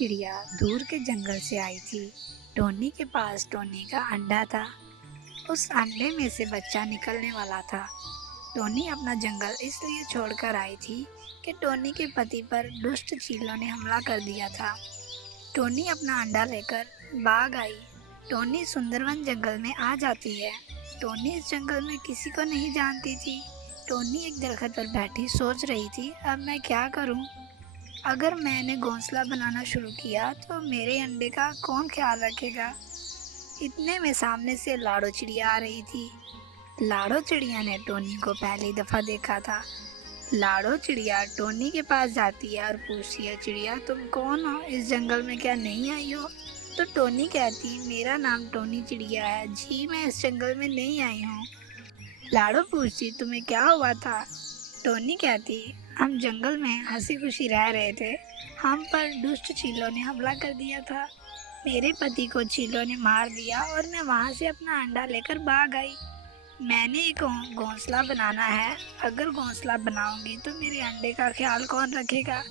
चिड़िया दूर के जंगल से आई थी। टोनी के पास टोनी का अंडा था। उस अंडे में से बच्चा निकलने वाला था। टोनी अपना जंगल इसलिए छोड़कर आई थी कि टोनी के पति पर दुष्ट चीलों ने हमला कर दिया था। टोनी अपना अंडा लेकर भाग आई। टोनी सुंदरवन जंगल में आ जाती है। टोनी इस जंगल में किसी को नहीं जानती थी। टोनी एक दरख्त पर बैठी सोच रही थी, अब मैं क्या करूं? अगर मैंने घोंसला बनाना शुरू किया तो मेरे अंडे का कौन ख्याल रखेगा? इतने में सामने से लाड़ो चिड़िया आ रही थी। लाड़ो चिड़िया ने टोनी को पहली दफ़ा देखा था। लाड़ो चिड़िया टोनी के पास जाती है और पूछती है, चिड़िया तुम कौन हो? इस जंगल में क्या नहीं आई हो? तो टोनी कहती, मेरा नाम टोनी चिड़िया है जी, मैं इस जंगल में नहीं आई हूँ। लाड़ो पूछती, तुम्हें क्या हुआ था? टोनी कहती, हम जंगल में हंसी खुशी रह रहे थे, हम पर दुष्ट चीलों ने हमला कर दिया था। मेरे पति को चीलों ने मार दिया और मैं वहाँ से अपना अंडा लेकर भाग आई। मैंने एक घोंसला बनाना है, अगर घोंसला बनाऊंगी तो मेरे अंडे का ख्याल कौन रखेगा?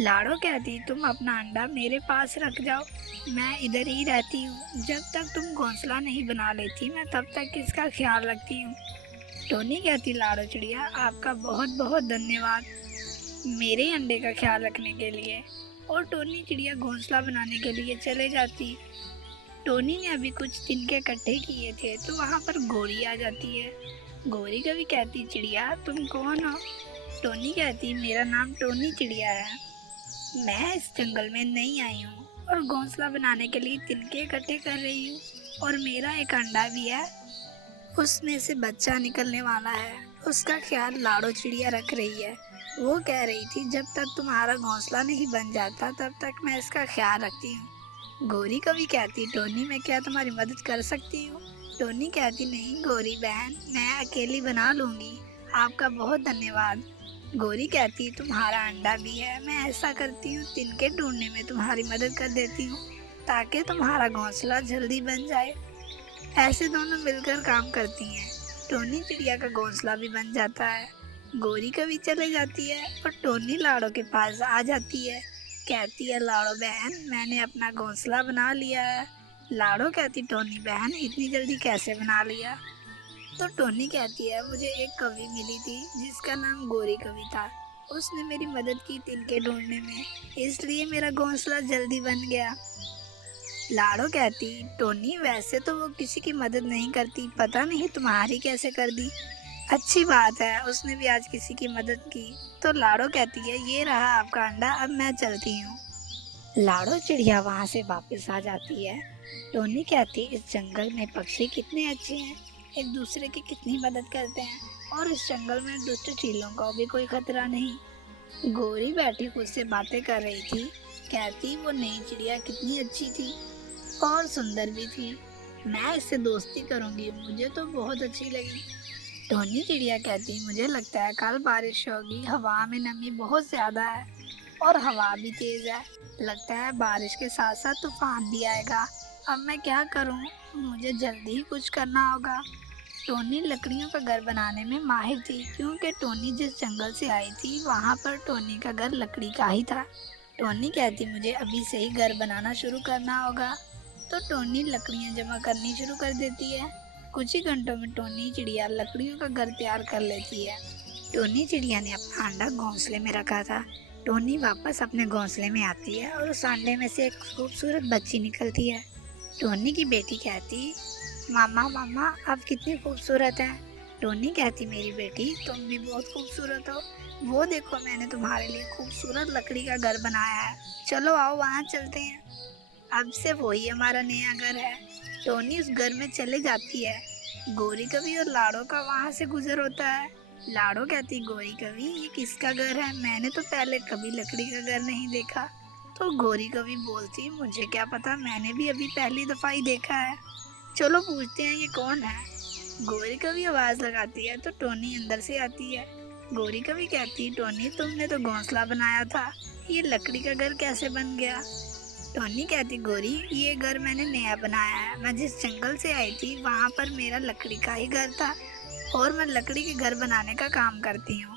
लाड़ो कहती, तुम अपना अंडा मेरे पास रख जाओ, मैं इधर ही रहती हूँ। जब तक तुम घोंसला नहीं बना लेती मैं तब तक इसका ख्याल रखती हूँ। टोनी कहती, लाड़ो चिड़िया आपका बहुत बहुत धन्यवाद मेरे अंडे का ख्याल रखने के लिए। और टोनी चिड़िया घोंसला बनाने के लिए चले जाती। टोनी ने अभी कुछ तिनके इकट्ठे किए थे तो वहाँ पर गोरी आ जाती है। गोरी कभी कहती, चिड़िया तुम कौन हो? टोनी कहती, मेरा नाम टोनी चिड़िया है, मैं इस जंगल में नहीं आई हूँ और घोंसला बनाने के लिए तिनके इकट्ठे कर रही हूँ, और मेरा एक अंडा भी है, उसमें से बच्चा निकलने वाला है, उसका ख्याल लाड़ो चिड़िया रख रही है। वो कह रही थी, जब तक तुम्हारा घोंसला नहीं बन जाता तब तक मैं इसका ख्याल रखती हूँ। गोरी कभी कहती, टोनी मैं क्या तुम्हारी मदद कर सकती हूँ? टोनी कहती, नहीं गोरी बहन, मैं अकेली बना लूँगी, आपका बहुत धन्यवाद। गोरी कहती, तुम्हारा अंडा भी है, मैं ऐसा करती हूँ तिनके ढूंढने में तुम्हारी मदद कर देती हूँ ताकि तुम्हारा घोंसला जल्दी बन जाए। ऐसे दोनों मिलकर काम करती हैं। टोनी चिड़िया का घोंसला भी बन जाता है। गोरी कभी चले जाती है और टोनी लाड़ो के पास आ जाती है। कहती है, लाड़ो बहन मैंने अपना घोंसला बना लिया है। लाड़ो कहती, टोनी बहन इतनी जल्दी कैसे बना लिया? तो टोनी कहती है, मुझे एक कवि मिली थी जिसका नाम गोरी कवि था, उसने मेरी मदद की तिनके ढूंढने में, इसलिए मेरा घोंसला जल्दी बन गया। लाड़ो कहती, टोनी वैसे तो वो किसी की मदद नहीं करती, पता नहीं तुम्हारी कैसे कर दी। अच्छी बात है, उसने भी आज किसी की मदद की। तो लाड़ो कहती है, ये रहा आपका अंडा, अब मैं चलती हूँ। लाड़ो चिड़िया वहाँ से वापस आ जाती है। टोनी कहती, इस जंगल में पक्षी कितने अच्छे हैं, एक दूसरे की कितनी मदद करते हैं, और इस जंगल में दुष्ट चीलों का भी कोई खतरा नहीं। गोरी बैठी खुद से बातें कर रही थी। कहती, वो नई चिड़िया कितनी अच्छी थी और सुंदर भी थी, मैं इससे दोस्ती करूंगी, मुझे तो बहुत अच्छी लगी। टोनी चिड़िया कहती, मुझे लगता है कल बारिश होगी, हवा में नमी बहुत ज़्यादा है और हवा भी तेज़ है, लगता है बारिश के साथ साथ तूफान भी आएगा। अब मैं क्या करूं? मुझे जल्दी ही कुछ करना होगा। टोनी लकड़ियों का घर बनाने में माहिर थी, क्योंकि टोनी जिस जंगल से आई थी वहाँ पर टोनी का घर लकड़ी का ही था। टोनी कहती, मुझे अभी से ही घर बनाना शुरू करना होगा। तो टोनी लकड़ियाँ जमा करनी शुरू कर देती है। कुछ ही घंटों में टोनी चिड़िया लकड़ियों का घर तैयार कर लेती है। टोनी चिड़िया ने अपना अंडा घोंसले में रखा था। टोनी वापस अपने घोंसले में आती है और उस अंडे में से एक खूबसूरत बच्ची निकलती है। टोनी की बेटी कहती, मामा मामा आप कितनी खूबसूरत हैं। टोनी कहती, मेरी बेटी तुम भी बहुत खूबसूरत हो, वो देखो मैंने तुम्हारे लिए खूबसूरत लकड़ी का घर बनाया है, चलो आओ वहाँ चलते हैं। अब से वही हमारा नया घर है। टोनी उस घर में चले जाती है। गोरी कवि और लाड़ो का वहाँ से गुजर होता है। लाड़ो कहती, गोरी कवि ये किसका घर है, मैंने तो पहले कभी लकड़ी का घर नहीं देखा। तो गोरी कवि बोलती, मुझे क्या पता, मैंने भी अभी पहली दफ़ा ही देखा है, चलो पूछते हैं ये कौन है। गोरी कवि आवाज़ लगाती है तो टोनी अंदर से आती है। गोरी कवि कहती, टोनी तुमने तो घोंसला बनाया था, ये लकड़ी का घर कैसे बन गया? टोनी कहती, गोरी ये घर मैंने नया बनाया है, मैं जिस जंगल से आई थी वहाँ पर मेरा लकड़ी का ही घर था और मैं लकड़ी के घर बनाने का काम करती हूँ।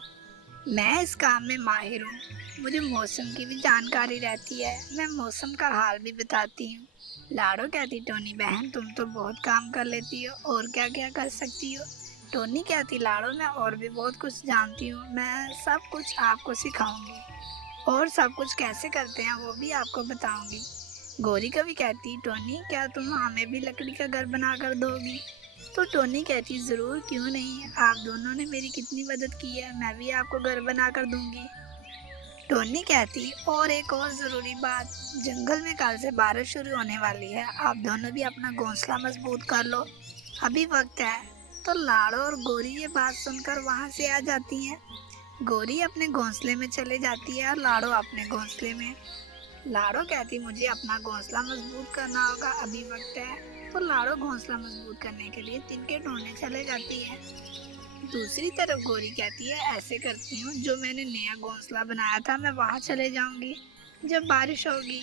मैं इस काम में माहिर हूँ। मुझे मौसम की भी जानकारी रहती है। मैं मौसम का हाल भी बताती हूँ। लाडो कहती, टोनी बहन तुम तो बहुत काम कर लेती हो, और क्या क्या कर सकती हो? टोनी कहती, लाडो मैं और भी बहुत कुछ जानती हूँ। मैं सब कुछ आपको सिखाऊंगी, और सब कुछ कैसे करते हैं वो भी आपको बताऊंगी। गौरी कभी कहती, टोनी क्या तुम हमें भी लकड़ी का घर बना कर दोगी? तो टोनी कहती, ज़रूर, क्यों नहीं। आप दोनों ने मेरी कितनी मदद की है, मैं भी आपको घर बना कर दूंगी। टोनी कहती, और एक और ज़रूरी बात, जंगल में कल से बारिश शुरू होने वाली है। आप दोनों भी अपना घोंसला मजबूत कर लो, अभी वक्त है। तो लाड़ो और गौरी ये बात सुनकर वहाँ से आ जाती हैं। गौरी अपने घोंसले में चले जाती है और लाड़ो अपने घोंसले में। लाड़ो कहती, मुझे अपना घोंसला मजबूत करना होगा, अभी वक्त है। तो लाड़ो घोंसला मजबूत करने के लिए तिनके ढूंढने चले जाती है। दूसरी तरफ गौरी कहती है, ऐसे करती हूँ, जो मैंने नया घोंसला बनाया था मैं वहाँ चले जाऊंगी जब बारिश होगी।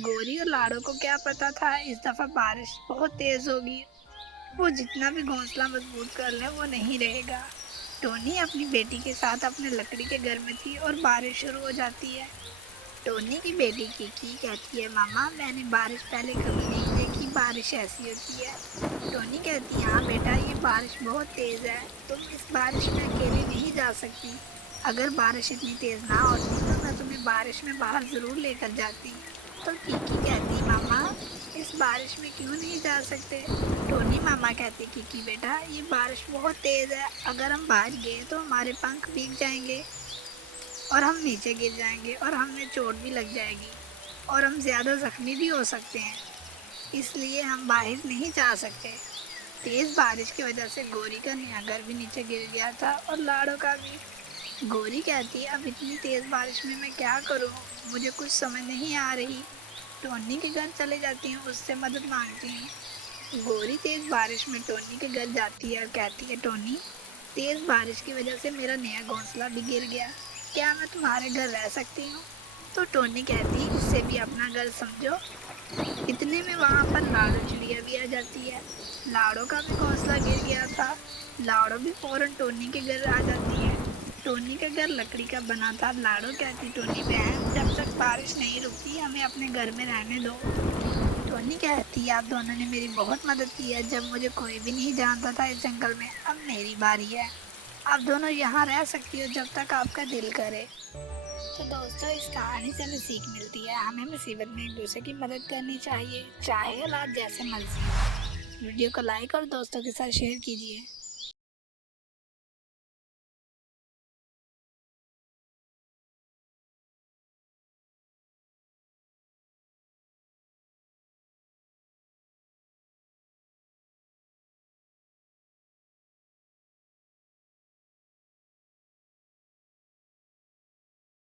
गौरी और लाड़ो को क्या पता था इस दफा बारिश बहुत तेज होगी। वो जितना भी घोंसला मजबूत कर ले वो नहीं रहेगा। टोनी अपनी बेटी के साथ अपने लकड़ी के घर में थी और बारिश शुरू हो जाती है। टोनी की बेटी किकी कहती है, मामा मैंने बारिश पहले कभी नहीं देखी, बारिश ऐसी होती है। टोनी कहती है, हाँ बेटा ये बारिश बहुत तेज़ है, तुम इस बारिश में अकेले नहीं जा सकती। अगर बारिश इतनी तेज़ ना होती तो मैं तुम्हें बारिश में बाहर ज़रूर लेकर जाती। तो किकी कहती, मामा इस बारिश में क्यों नहीं जा सकते? टोनी मामा कहते, किकी बेटा ये बारिश बहुत तेज़ है, अगर हम बाहर गए तो हमारे पंख भीग जाएंगे और हम नीचे गिर जाएंगे और हमें चोट भी लग जाएगी और हम ज़्यादा ज़ख्मी भी हो सकते हैं, इसलिए हम बाहर नहीं जा सकते। तेज़ बारिश की वजह से गौरी का नया घर भी नीचे गिर गया था और लाड़ो का भी। गौरी कहती है, अब इतनी तेज़ बारिश में मैं क्या करूं, मुझे कुछ समझ नहीं आ रही। टोनी के घर चले जाती हूँ, उससे मदद मांगती हूँ। गौरी तेज़ बारिश में टोनी के घर जाती है और कहती है, टोनी तेज़ बारिश की वजह से मेरा नया घोंसला भी गिर गया, क्या मैं तुम्हारे घर रह सकती हूँ? तो टोनी कहती, इससे भी अपना घर समझो। इतने में वहाँ पर लाड़ो चिड़िया भी आ जाती है। लाड़ो का भी घोंसला गिर गया था। लाड़ो भी फौरन टोनी के घर आ जाती है। टोनी का घर लकड़ी का बना था। लाड़ो कहती, टोनी बहन जब तक बारिश नहीं रुकती हमें अपने घर में रहने दो। टोनी कहती, आप दोनों ने मेरी बहुत मदद की है, जब मुझे कोई भी नहीं जानता था इस जंगल में, अब मेरी बारी है। आप दोनों यहाँ रह सकती हो जब तक आपका दिल करे। तो दोस्तों इस कहानी से हमें सीख मिलती है, हमें मुसीबत में एक दूसरे की मदद करनी चाहिए, चाहे हालात जैसे मर्जी हो। वीडियो को लाइक और दोस्तों के साथ शेयर कीजिए।